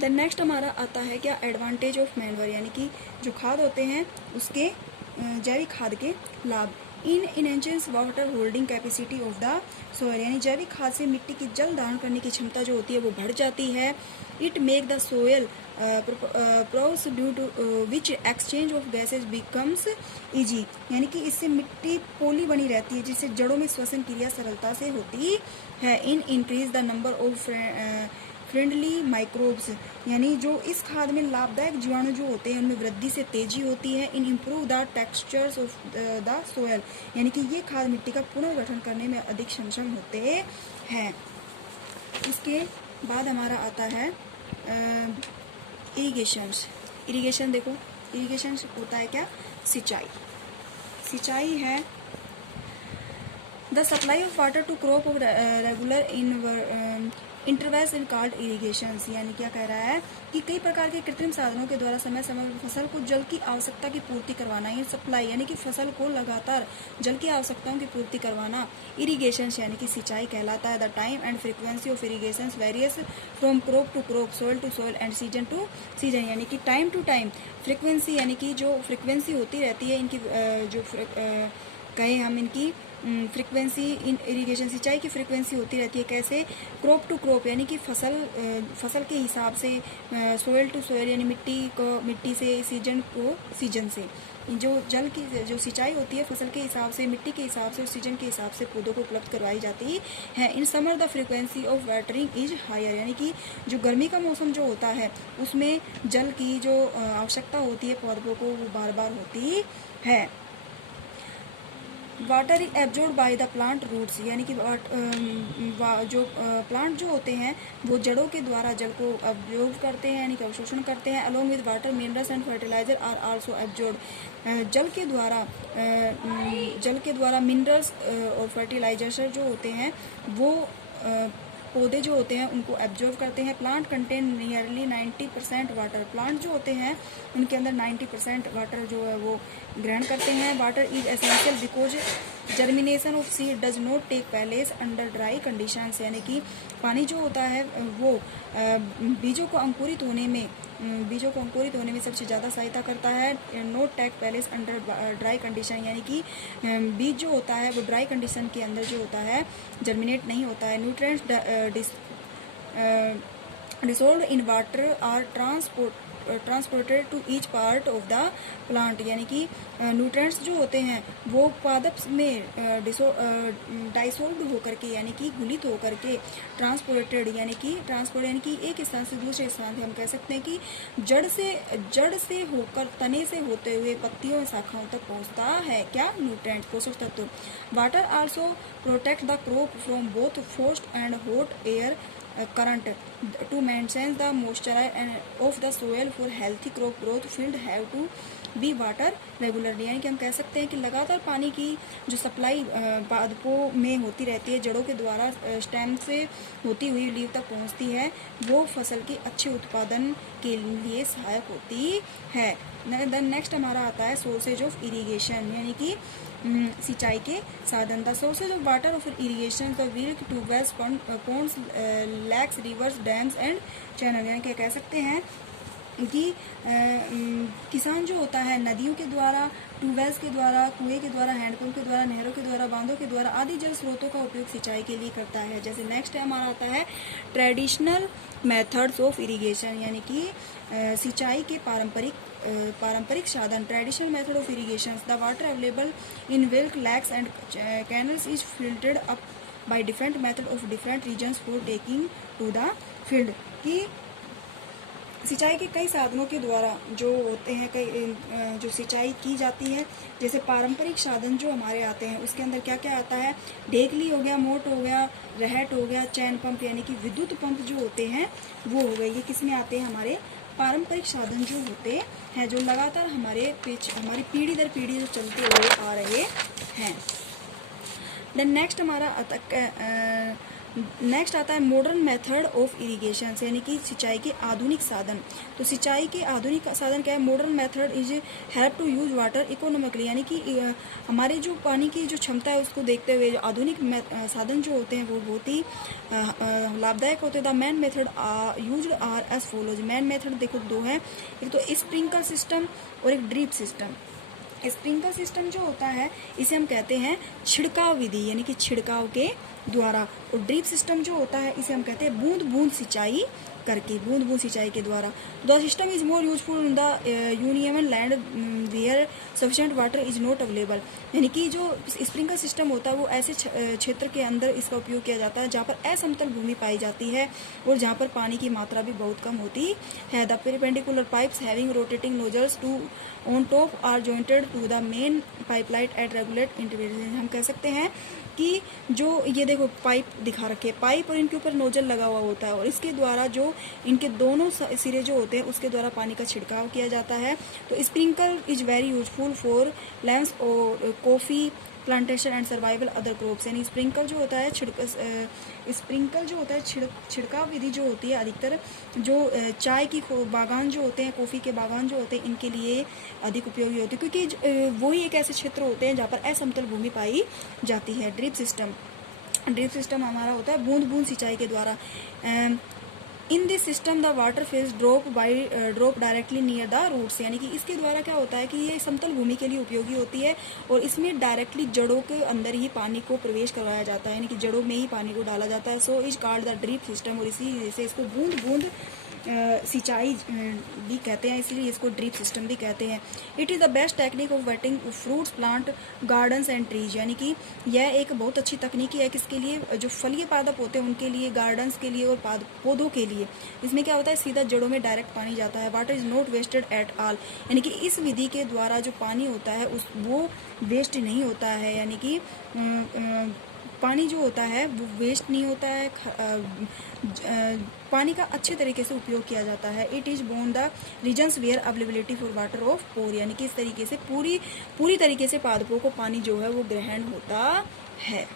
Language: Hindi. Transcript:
देन नेक्स्ट हमारा आता है क्या, एडवांटेज ऑफ मैनवर, यानी कि जो खाद होते हैं उसके जैविक खाद के लाभ। It enhances water holding capacity of the soil, यानी जैविक खाद से मिट्टी की जल धारण करने की क्षमता जो होती है वो बढ़ जाती है। It make the soil porous due to which exchange of gases becomes easy, यानी कि इससे मिट्टी पोली बनी रहती है जिससे जड़ों में श्वसन क्रिया सरलता से होती है। In increase the number of friendly microbes, यानी जो इस खाद में लाभदायक जीवाणु जो होते हैं उनमें वृद्धि से तेजी होती है। It improve the textures of the soil, यानी कि ये खाद मिट्टी का पुनर्गठन करने में अधिक सक्षम होते हैं। इसके बाद हमारा आता है इरिगेशंस। इरिगेशन देखो, इरिगेशन होता है क्या, सिंचाई। सिंचाई है the supply of water to crop of regular intervals is called irrigations, यानी क्या कह रहा है कि कई प्रकार के कृत्रिम साधनों के द्वारा समय समय पर फसल को जल की आवश्यकता की पूर्ति करवाना। ये सप्लाई यानी कि फसल को लगातार जल की आवश्यकताओं की पूर्ति करवाना इरिगेशंस यानी कि सिंचाई कहलाता है। The time and frequency of irrigations varies from crop to crop, soil to soil and season to season, यानी कि टाइम टू टाइम। फ्रीक्वेंसी यानी कि जो फ्रीक्वेंसी होती रहती है इनकी जो कहें हम इनकी फ्रीक्वेंसी इन इरिगेशन सिंचाई की फ्रीक्वेंसी होती रहती है कैसे, क्रॉप टू क्रॉप, यानी कि फसल के हिसाब से, सोयल टू सोयल यानी मिट्टी से, सीजन को सीजन से। जो जल की जो सिंचाई होती है फसल के हिसाब से, मिट्टी के हिसाब से और सीजन के हिसाब से पौधों को उपलब्ध करवाई जाती है। In summer the frequency of watering is higher, यानी कि जो गर्मी का मौसम जो होता है उसमें जल की जो आवश्यकता होती है पौधों को वो बार बार होती है। Water is absorb by the plant roots, यानी कि जो प्लांट जो होते हैं वो जड़ों के द्वारा जल को एब्जॉर्ब करते हैं यानी कि अवशोषण करते हैं। Along with water minerals and fertiliser are also absorb, जल के द्वारा मिनरल्स और फर्टिलाइजर्स जो होते हैं वो पौधे जो होते हैं उनको एब्जॉर्ब करते हैं। Plant contain nearly 90% water, plant जो होते हैं उनके अंदर 90% वाटर जो है वो ग्रहण करते हैं। Water is essential because germination of seed does not take place under dry conditions, यानी कि पानी जो होता है वो बीजों को अंकुरित होने में सबसे ज़्यादा सहायता करता है। Not take place under dry condition, यानी कि बीज जो होता है वो ड्राई कंडीशन के अंदर जो होता है जर्मिनेट नहीं होता है। Nutrients dissolved in water are transported to each part of the plant, यानी कि न्यूट्रिएंट्स जो होते हैं वो पादप में डाइसोल्व होकर के यानी कि घुलित होकर के ट्रांसपोर्टेड यानी कि एक स्थान से दूसरे स्थान से, हम कह सकते हैं कि जड़ से होकर तने से होते हुए पत्तियों और शाखाओं तक पहुंचता है क्या, न्यूट्रिएंट पोषक तत्व। Water also protect the crop from both Frost and hot air current to maintain the moisture and of the soil for healthy crop growth. Field have to be water regularly, यानी कि हम कह सकते हैं कि लगातार पानी की जो सप्लाई पादपों में होती रहती है जड़ों के द्वारा स्टेम से होती हुई लीव तक पहुंचती है, वो फसल के अच्छे उत्पादन के लिए सहायक होती है। देन नेक्स्ट हमारा आता है सोर्सेज ऑफ इरिगेशन, यानी कि सिंचाई के साधन। The sources of water of irrigation the well, tubewells, ponds, lakes, rivers, dams and channel, यानी कि कह सकते हैं कि किसान जो होता है नदियों के द्वारा, ट्यूबवेल्स के द्वारा, कुएं के द्वारा, हैंडपंप के द्वारा, नहरों के द्वारा, बांधों के द्वारा आदि जल स्रोतों का उपयोग सिंचाई के लिए करता है। जैसे नेक्स्ट हमारा आता है ट्रेडिशनल मेथड्स ऑफ इरिगेशन, यानी कि सिंचाई के पारंपरिक साधन। Traditional method of irrigation, the water available in well, lakes and canals is filtered up by different method of different regions for taking to the field, की सिंचाई के कई साधनों के द्वारा जो होते हैं कई जो सिंचाई की जाती है। जैसे पारंपरिक साधन जो हमारे आते हैं उसके अंदर क्या क्या आता है, ढेकली हो गया, मोट हो गया, रहट हो गया, चैन पंप यानी कि विद्युत पंप जो होते हैं वो हो गए। ये किस में आते हैं, हमारे पारंपरिक साधन जो होते हैं जो लगातार हमारी पीढ़ी दर पीढ़ी जो चलते हुए आ रहे हैं। देन नेक्स्ट हमारा नेक्स्ट आता है मॉडर्न मेथड ऑफ इरिगेशन, यानी कि सिंचाई के आधुनिक साधन। तो सिंचाई के आधुनिक साधन क्या है? Modern method is help to use water economically, यानी कि हमारे जो पानी की जो क्षमता है उसको देखते हुए जो आधुनिक साधन जो होते हैं वो बहुत ही लाभदायक होते हैं। The main method used are as follows. Main method देखो दो है, एक तो स्प्रिंकल सिस्टम और एक ड्रिप सिस्टम। स्प्रिंकल सिस्टम जो होता है इसे हम कहते हैं छिड़काव विधि, यानी कि छिड़काव के द्वारा। और ड्रिप सिस्टम जो होता है इसे हम कहते हैं बूंद बूंद सिंचाई करके, बूंद बूंद सिंचाई के द्वारा। The system is more useful in the uneven land where sufficient water is not available, यानी कि जो स्प्रिंकल सिस्टम होता है वो ऐसे क्षेत्र के अंदर इसका उपयोग किया जाता है जहाँ पर असमतल भूमि पाई जाती है और जहाँ पर पानी की मात्रा भी बहुत कम होती है। The perpendicular pipes having rotating nozzles to on top are jointed to the main pipeline at regulate intervals. हम कह सकते हैं कि जो ये देखो पाइप दिखा रखे, पाइप और इनके ऊपर नोजल लगा हुआ होता है और इसके द्वारा जो इनके दोनों सिरे जो होते हैं उसके द्वारा पानी का छिड़काव किया जाता है। तो sprinkle is very useful for lands और coffee plantation and survival other crops, यानी स्प्रिंकल जो होता है छिड़काव विधि जो होती है अधिकतर जो चाय की बागान जो होते हैं, कॉफ़ी के बागान जो होते हैं इनके लिए अधिक उपयोगी होती है, क्योंकि वही एक ऐसे क्षेत्र होते हैं जहाँ पर असमतल भूमि पाई जाती है। ड्रिप सिस्टम हमारा होता है बूंद बूंद सिंचाई के द्वारा। In this system the water falls drop directly near the roots, यानी कि इसके द्वारा क्या होता है कि ये समतल भूमि के लिए उपयोगी होती है और इसमें डायरेक्टली जड़ों के अंदर ही पानी को प्रवेश करवाया जाता है, यानी कि जड़ों में ही पानी को डाला जाता है। So is called the drip system, और इसी से इसको बूंद बूंद सिंचाई भी कहते हैं, इसलिए इसको ड्रिप सिस्टम भी कहते हैं। It is the best technique of waiting fruits plant gardens and trees, यानी कि यह एक बहुत अच्छी तकनीकी है किसके लिए? जो फलीय पादप होते हैं उनके लिए, गार्डन्स के लिए और पौधों के लिए। इसमें क्या होता है सीधा जड़ों में डायरेक्ट पानी जाता है। Water is not wasted at all, यानी कि इस विधि के द्वारा जो पानी होता है वो वेस्ट नहीं होता है, यानी कि पानी जो होता है वो वेस्ट नहीं होता है, पानी का अच्छे तरीके से उपयोग किया जाता है। It is born the regions where availability for water of poor, यानी कि इस तरीके से पूरी तरीके से पादपों को पानी जो है वो ग्रहण होता है।